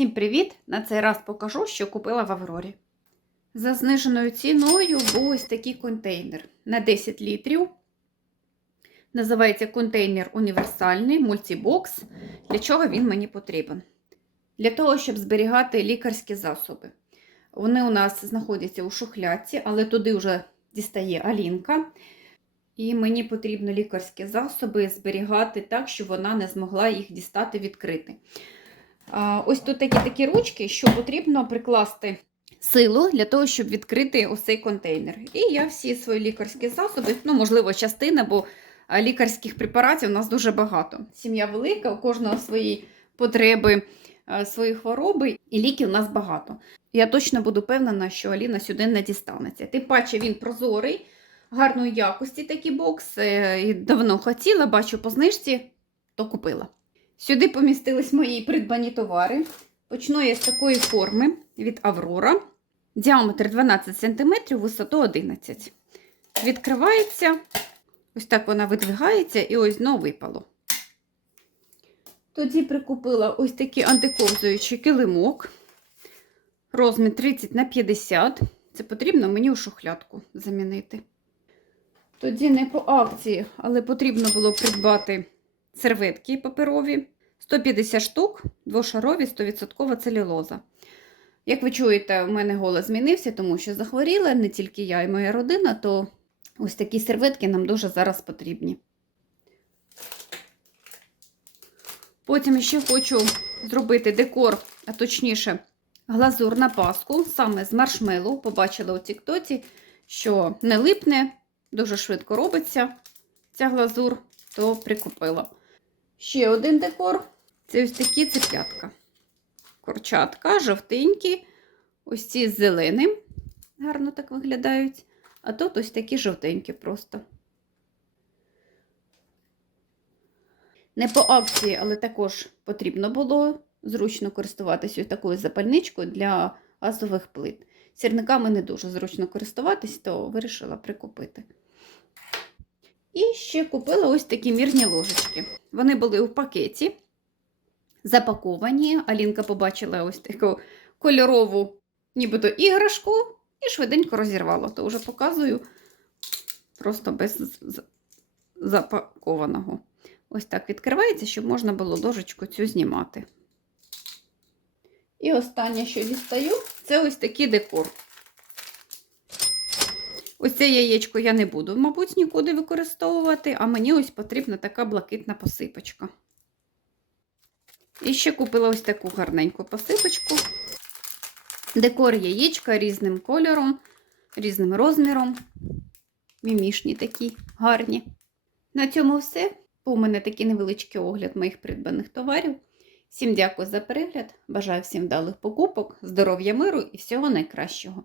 Всім привіт! На цей раз покажу, що купила в Аврорі. За зниженою ціною був ось такий контейнер на 10 літрів. Називається контейнер універсальний мультібокс. Для чого він мені потрібен? Для того, щоб зберігати лікарські засоби. Вони у нас знаходяться у шухляці, але туди вже дістає Алінка. І мені потрібно лікарські засоби зберігати так, щоб вона не змогла їх дістати відкрити. Ось тут такі такі ручки, що потрібно прикласти силу для того, щоб відкрити ось цей контейнер. І я всі свої лікарські засоби, ну, можливо, частина, бо лікарських препаратів у нас дуже багато. Сім'я велика, у кожного свої потреби, свої хвороби, і ліків у нас багато. Я точно буду певнена, що Аліна сюди не дістанеться. Тим паче він прозорий, гарної якості такий бокс. е, і Давно хотіла, бачу по знижці, то купила. Сюди помістились мої придбані товари. Почну я з такої форми від Аврора. Діаметр 12 см, висоту 11 Відкривається, ось так вона видвигається, і ось знову випало. Тоді прикупила ось такий антиковзуючий килимок. Розмір 30 на 50 Це потрібно мені у шухлядку замінити. Тоді не по акції, але потрібно було придбати серветки паперові. 150 штук, двошарові, 100% целюлоза. Як ви чуєте, у мене голос змінився, тому що захворіла не тільки я і моя родина, то ось такі серветки нам дуже зараз потрібні. Потім ще хочу зробити декор, а точніше, глазур на паску, саме з маршмелу. Побачила у Тіктоці, що не липне, дуже швидко робиться ця глазур, то прикупила. Ще один декор це ось такі цеплятка. Корчатка, жовтенькі, ось ці з зеленим, гарно так виглядають. А тут ось такі жовтенькі просто. Не по акції, але також потрібно було зручно користуватися такою запальничкою для газових плит. Сірниками не дуже зручно користуватись, то вирішила прикупити. І ще купила ось такі мірні ложечки. Вони були у пакеті, запаковані. Алінка побачила ось таку кольорову, нібито іграшку, і швиденько розірвала. То вже показую просто без запакованого. Ось так відкривається, щоб можна було ложечку цю знімати. І останнє, що дістаю, це ось такий декор. Ось це яєчко я не буду, мабуть, нікуди використовувати, а мені ось потрібна така блакитна посипочка. І ще купила ось таку гарненьку посипочку. Декор яєчка різним кольором, різним розміром. Мімішні такі гарні. На цьому все. У мене такий невеличкий огляд моїх придбаних товарів. Всім дякую за перегляд. Бажаю всім вдалих покупок, здоров'я миру і всього найкращого.